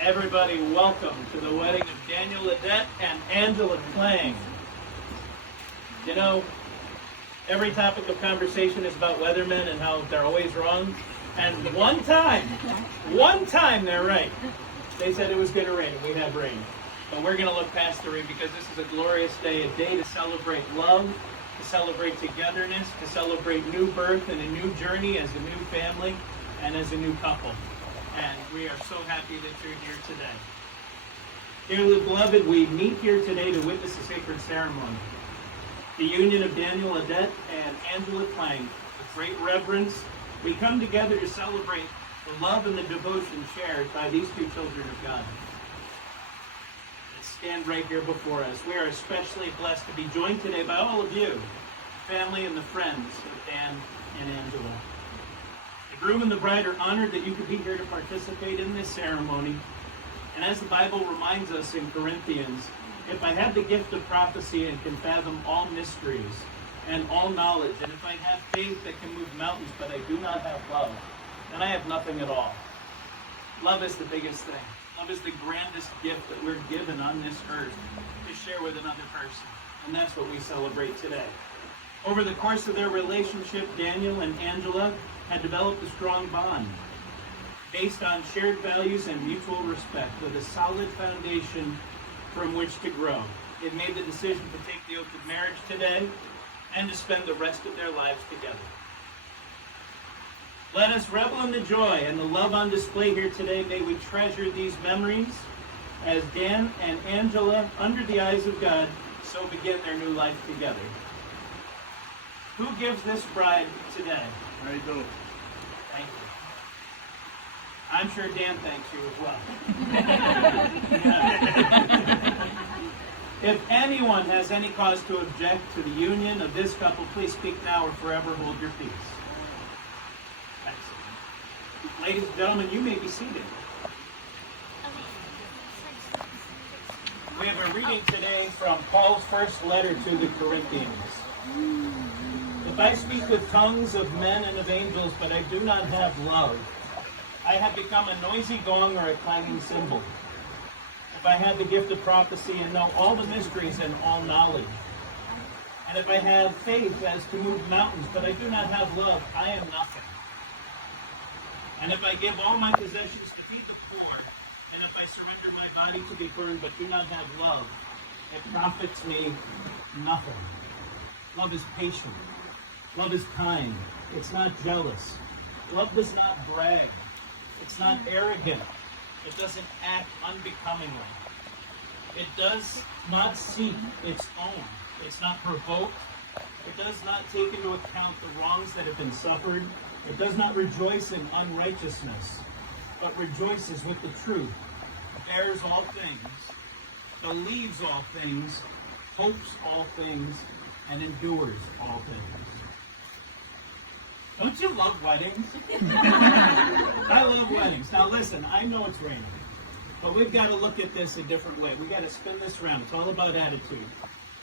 Everybody, welcome to the wedding of Daniel Ledette and Angela Klang. You know, every topic of conversation is about weathermen and how they're always wrong. And one time they're right. They said it was going to rain, and we had rain. But we're going to look past the rain because this is a glorious day, a day to celebrate love, to celebrate togetherness, to celebrate new birth and a new journey as a new family and as a new couple. And we are so happy that you're here today. Dearly beloved, we meet here today to witness a sacred ceremony. The union of Daniel Ledette and Angela Klang. With great reverence, we come together to celebrate the love and the devotion shared by these two children of God. Let's stand right here before us. We are especially blessed to be joined today by all of you, family and the friends of Dan and Angela. The groom and the bride are honored that you could be here to participate in this ceremony. And as the Bible reminds us in Corinthians, if I have the gift of prophecy and can fathom all mysteries and all knowledge, and if I have faith that can move mountains, but I do not have love, then I have nothing at all. Love is the biggest thing. Love is the grandest gift that we're given on this earth to share with another person. And that's what we celebrate today. Over the course of their relationship, Daniel and Angela had developed a strong bond based on shared values and mutual respect with a solid foundation from which to grow. They made the decision to take the oath of marriage today and to spend the rest of their lives together. Let us revel in the joy and the love on display here today. May we treasure these memories as Dan and Angela, under the eyes of God, so begin their new life together. Who gives this bride today? I do. Thank you. I'm sure Dan thanks you as well. If anyone has any cause to object to the union of this couple, please speak now or forever hold your peace. Excellent. Ladies and gentlemen, you may be seated. We have a reading today from Paul's first letter to the Corinthians. If I speak with tongues of men and of angels, but I do not have love, I have become a noisy gong or a clanging cymbal. If I have the gift of prophecy and know all the mysteries and all knowledge, And if I have faith as to move mountains, but I do not have love, I am nothing. And if I give all my possessions to feed the poor, and if I surrender my body to be burned, but do not have love, it profits me nothing. Love is patient. Love is kind. It's not jealous. Love does not brag. It's not arrogant. It doesn't act unbecomingly. It does not seek its own. It's not provoked. It does not take into account the wrongs that have been suffered. It does not rejoice in unrighteousness, but rejoices with the truth, bears all things, believes all things, hopes all things, and endures all things. Don't you love weddings? I love weddings. Now listen, I know it's raining, but we've got to look at this a different way. We've got to spin this around. It's all about attitude.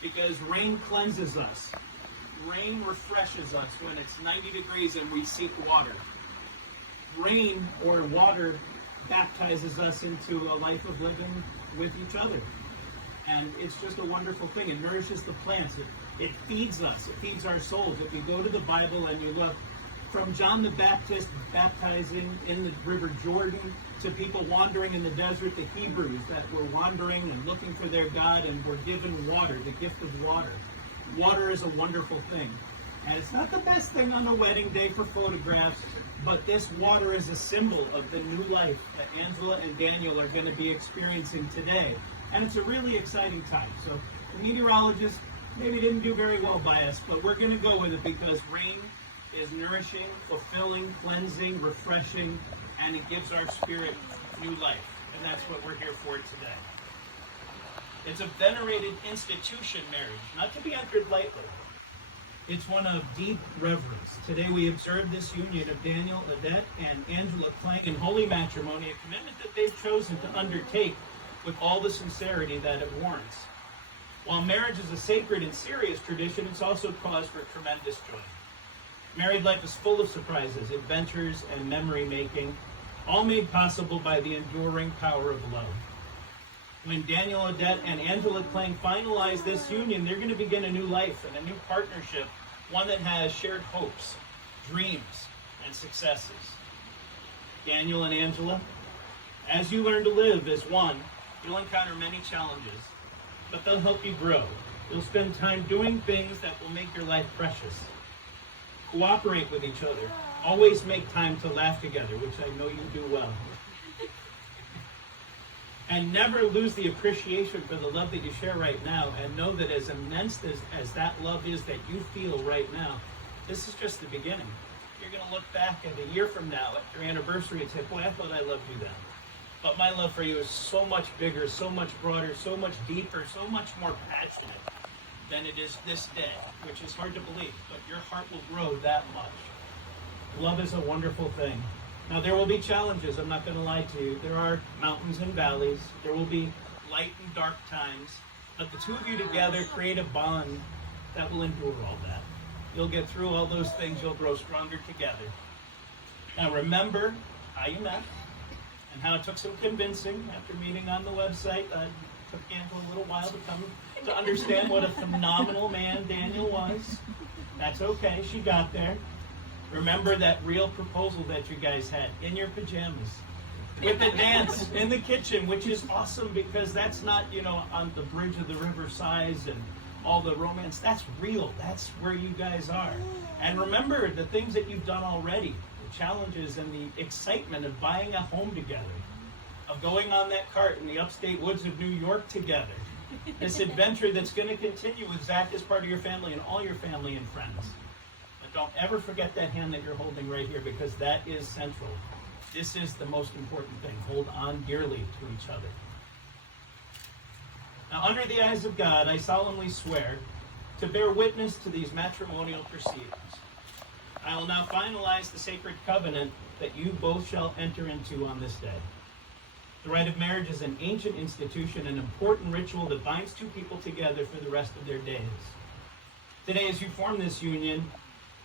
Because rain cleanses us. Rain refreshes us when it's 90 degrees and we seek water. Rain or water baptizes us into a life of living with each other. And it's just a wonderful thing. It nourishes the plants. It feeds us. It feeds our souls. If you go to the Bible and you look from John the Baptist baptizing in the River Jordan to people wandering in the desert, the Hebrews that were wandering and looking for their God and were given water, the gift of water. Water is a wonderful thing. And it's not the best thing on a wedding day for photographs, but this water is a symbol of the new life that Angela and Daniel are going to be experiencing today. And it's a really exciting time. So the meteorologist maybe didn't do very well by us, but we're going to go with it because rain is nourishing, fulfilling, cleansing, refreshing, and it gives our spirit new life. And that's what we're here for today. It's a venerated institution, marriage, not to be entered lightly. It's one of deep reverence. Today we observe this union of Daniel, Odette, and Angela Klang in holy matrimony, a commitment that they've chosen to undertake with all the sincerity that it warrants. While marriage is a sacred and serious tradition, it's also cause for tremendous joy. Married life is full of surprises, adventures, and memory-making, all made possible by the enduring power of love. When Daniel, Odette, and Angela Klang finalize this union, they're going to begin a new life and a new partnership, one that has shared hopes, dreams, and successes. Daniel and Angela, as you learn to live as one, you'll encounter many challenges, but they'll help you grow. You'll spend time doing things that will make your life precious. Cooperate with each other. Always make time to laugh together, which I know you do well. And never lose the appreciation for the love that you share right now, and know that as immense as that love is that you feel right now, this is just the beginning. You're going to look back at a year from now at your anniversary and say, boy, I thought I loved you then. But my love for you is so much bigger, so much broader, so much deeper, so much more passionate than it is this day, which is hard to believe, but your heart will grow that much. Love is a wonderful thing. Now, there will be challenges, I'm not going to lie to you. There are mountains and valleys. There will be light and dark times. But the two of you together create a bond that will endure all that. You'll get through all those things. You'll grow stronger together. Now, remember how you met and how it took some convincing after meeting on the website. It took Angela a little while to come to understand what a phenomenal man Daniel was. That's okay. She got there. Remember that real proposal that you guys had in your pajamas with the dance in the kitchen, which is awesome because that's not, on the bridge of the river sighs and all the romance. That's real. That's where you guys are. And remember the things that you've done already, the challenges and the excitement of buying a home together, of going on that cart in the upstate woods of New York together. This adventure that's going to continue with Zach as part of your family and all your family and friends. Don't ever forget that hand that you're holding right here because that is central. This is the most important thing. Hold on dearly to each other. Now, under the eyes of God, I solemnly swear to bear witness to these matrimonial proceedings. I will now finalize the sacred covenant that you both shall enter into on this day. The rite of marriage is an ancient institution, an important ritual that binds two people together for the rest of their days. Today, as you form this union,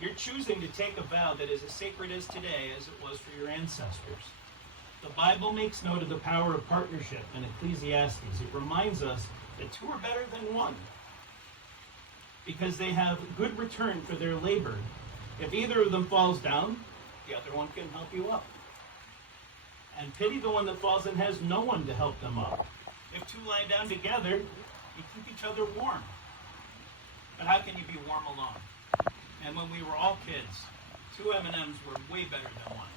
you're choosing to take a vow that is as sacred as today as it was for your ancestors. The Bible makes note of the power of partnership in Ecclesiastes. It reminds us that two are better than one. because they have good return for their labor. If either of them falls down, the other one can help you up. And pity the one that falls and has no one to help them up. If two lie down together, you keep each other warm. But how can you be warm alone? And when we were all kids, 2 M&Ms were way better than one.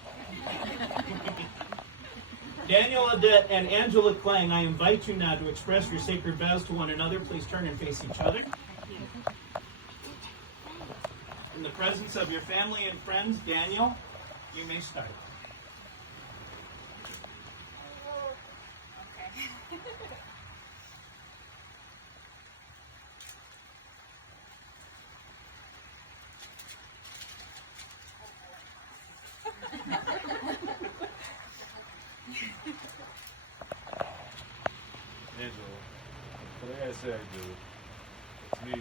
Daniel Adet and Angela Klang, I invite you now to express your sacred vows to one another. Please turn and face each other. In the presence of your family and friends, Daniel, you may start. Angela, today I say I do. To me,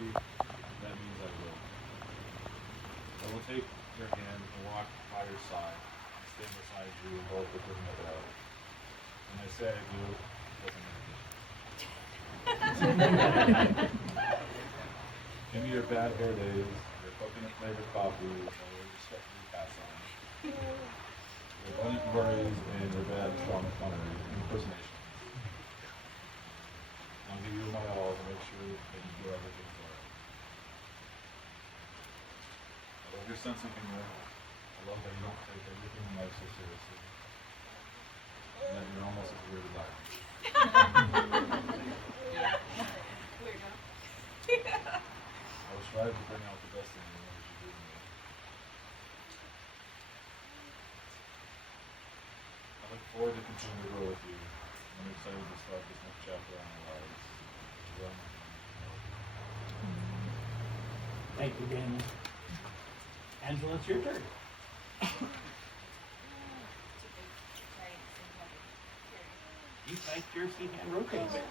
that means I will. I will take your hand and walk by your side, and stand beside you in both the good and the bad. When I say I do, it doesn't matter. Give me your bad hair days, your coconut flavored coffee, I will respectfully pass on. Your abundant worries and your bad strong impersonation. I'll give you my all to make sure that you do everything for it. I love your sense of humor. I love that you don't take everything in life so seriously. And that you're almost as weird as I am. I will strive to bring out the best in you as you do in me. I look forward to continuing to grow with you. I'm excited to start this next chapter on our lives. Thank you, Daniel. Angela, it's your turn. You typed yours, he hand rotates it.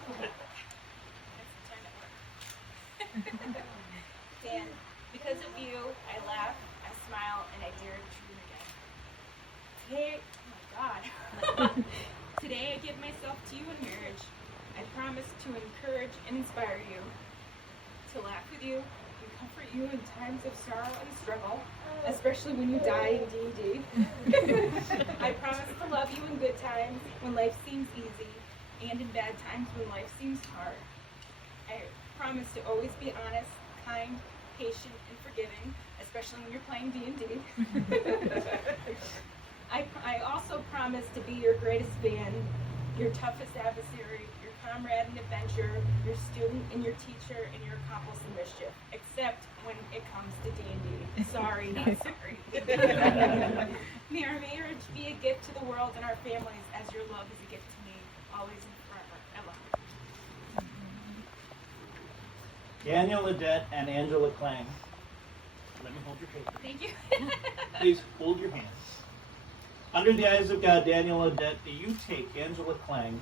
Dan, because of you, I laugh, I smile, and I dare to dream again. Today, oh my God. Today I give myself to you in marriage. I promise to encourage and inspire you, to laugh with you, and comfort you in times of sorrow and struggle, especially when you die in D&D. I promise to love you in good times when life seems easy, and in bad times when life seems hard. I promise to always be honest, kind, patient, and forgiving, especially when you're playing D&D. I also promise to be your greatest fan, your toughest adversary, your comrade in adventure, your student and your teacher, and your accomplice in mischief, except when it comes to D&D. Sorry, not sorry. May our marriage be a gift to the world and our families as your love is a gift to me, always and forever. I love you. Daniel Adet and Angela Klang. Let me hold your paper. Thank you. Please hold your hands. Under the eyes of God, Daniel Adet, do you take Angela Klang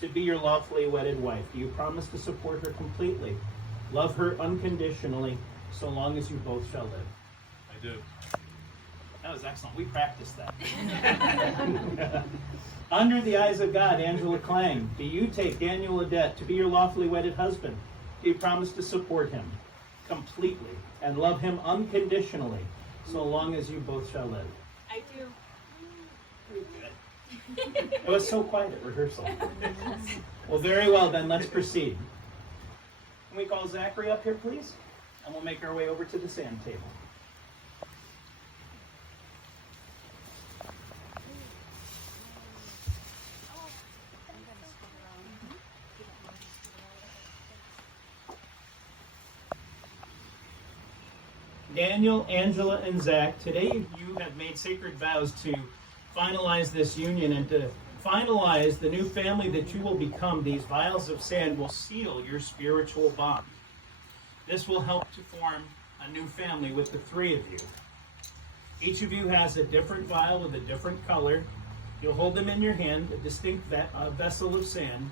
to be your lawfully wedded wife? Do you promise to support her completely, love her unconditionally, so long as you both shall live? I do. That was excellent. We practiced that. Under the eyes of God, Angela Klang, do you take Daniel Adet to be your lawfully wedded husband? Do you promise to support him completely and love him unconditionally, so long as you both shall live? I do. It was so quiet at rehearsal. Well, very well then, let's proceed. Can we call Zachary up here, please? And we'll make our way over to the sand table. Daniel, Angela, and Zach, today you have made sacred vows to finalize this union and to finalize the new family that you will become. These vials of sand will seal your spiritual bond. This will help to form a new family with the three of you. Each of you has a different vial with a different color. You'll hold them in your hand, a distinct vessel of sand.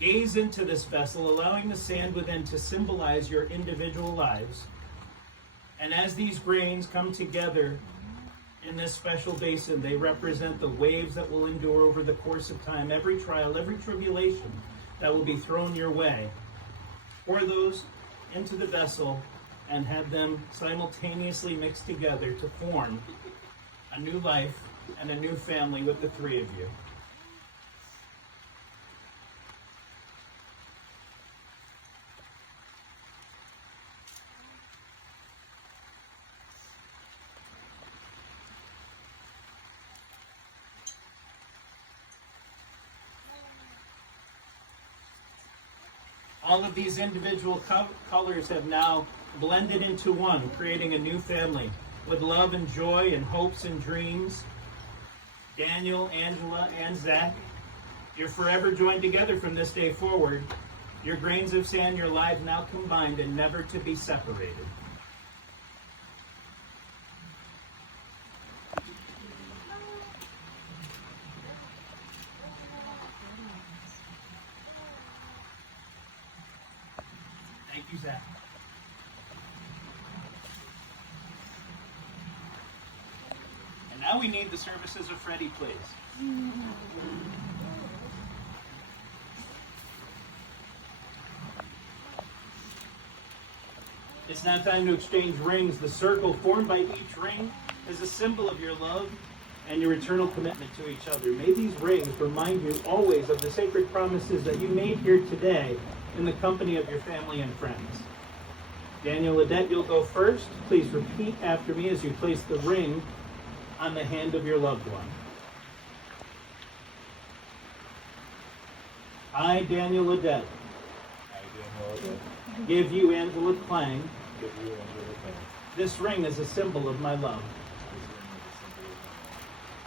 Gaze into this vessel, allowing the sand within to symbolize your individual lives. And as these grains come together in this special basin, they represent the waves that will endure over the course of time, every trial, every tribulation that will be thrown your way. Pour those into the vessel and had them simultaneously mixed together to form a new life and a new family with the three of you. All of these individual colors have now blended into one, creating a new family with love and joy and hopes and dreams. Daniel, Angela, and Zach, you're forever joined together from this day forward. Your grains of sand, your lives now combined and never to be separated. Thank you, Zach. And now we need the services of Freddie, please. It's now time to exchange rings. The circle formed by each ring is a symbol of your love and your eternal commitment to each other. May these rings remind you always of the sacred promises that you made here today in the company of your family and friends. Daniel Ledette, you'll go first. Please repeat after me as you place the ring on the hand of your loved one. I, Daniel Ledette, give you, Angela Klang, this ring as a symbol of my love,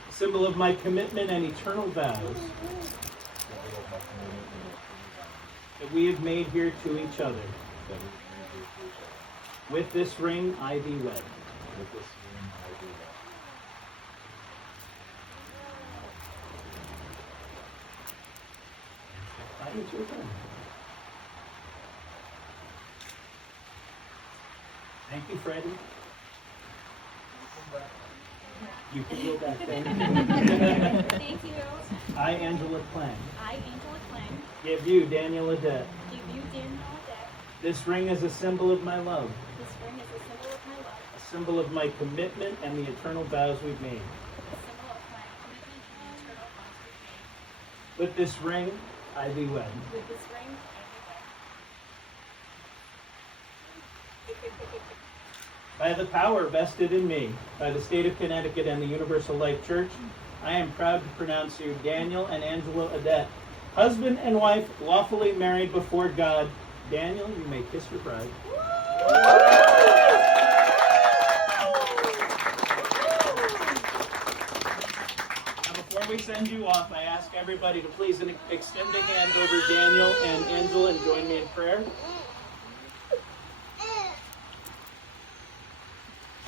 a symbol of my commitment and eternal vows that we have made here to each other. With this ring I thee wed. It's your turn. Thank you, Freddie. You can go back there. Thank you. I, Angela Klang, I, Angela Klang, give you, Daniel Ledette, give you, Daniel Ledette, this ring as a symbol of my love, this ring is a symbol of my love, a symbol of my commitment and the eternal vows we've made. a symbol of my commitment and eternal vows we've made. With this ring, I thee wed. With this ring, I be wed. By the power vested in me by the state of Connecticut and the Universal Life Church, I am proud to pronounce you Daniel and Angela Ledette, husband and wife, lawfully married before God. Daniel, you may kiss your bride. Now, before we send you off, I ask everybody to please extend a hand over Daniel and Angela and join me in prayer.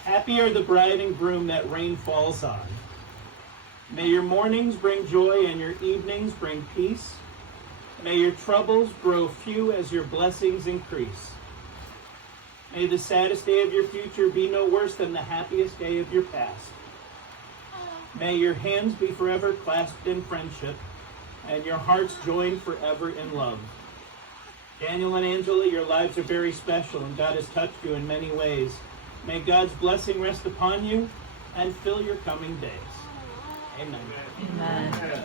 Happy are the bride and groom that rain falls on. May your mornings bring joy and your evenings bring peace. May your troubles grow few as your blessings increase. May the saddest day of your future be no worse than the happiest day of your past. May your hands be forever clasped in friendship and your hearts joined forever in love. Daniel and Angela, your lives are very special and God has touched you in many ways. May God's blessing rest upon you and fill your coming days. Amen. Amen.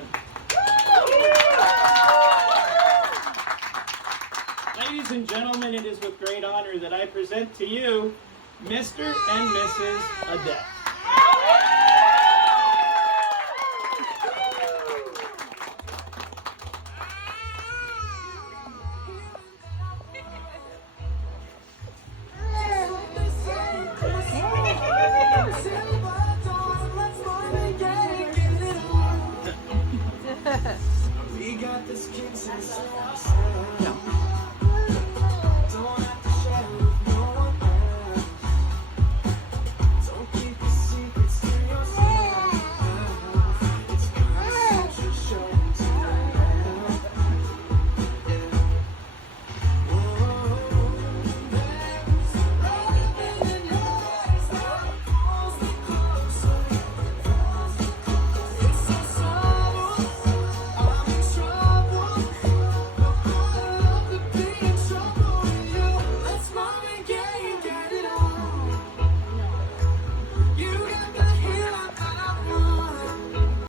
Ladies and gentlemen, it is with great honor that I present to you Mr. and Mrs. Ledette.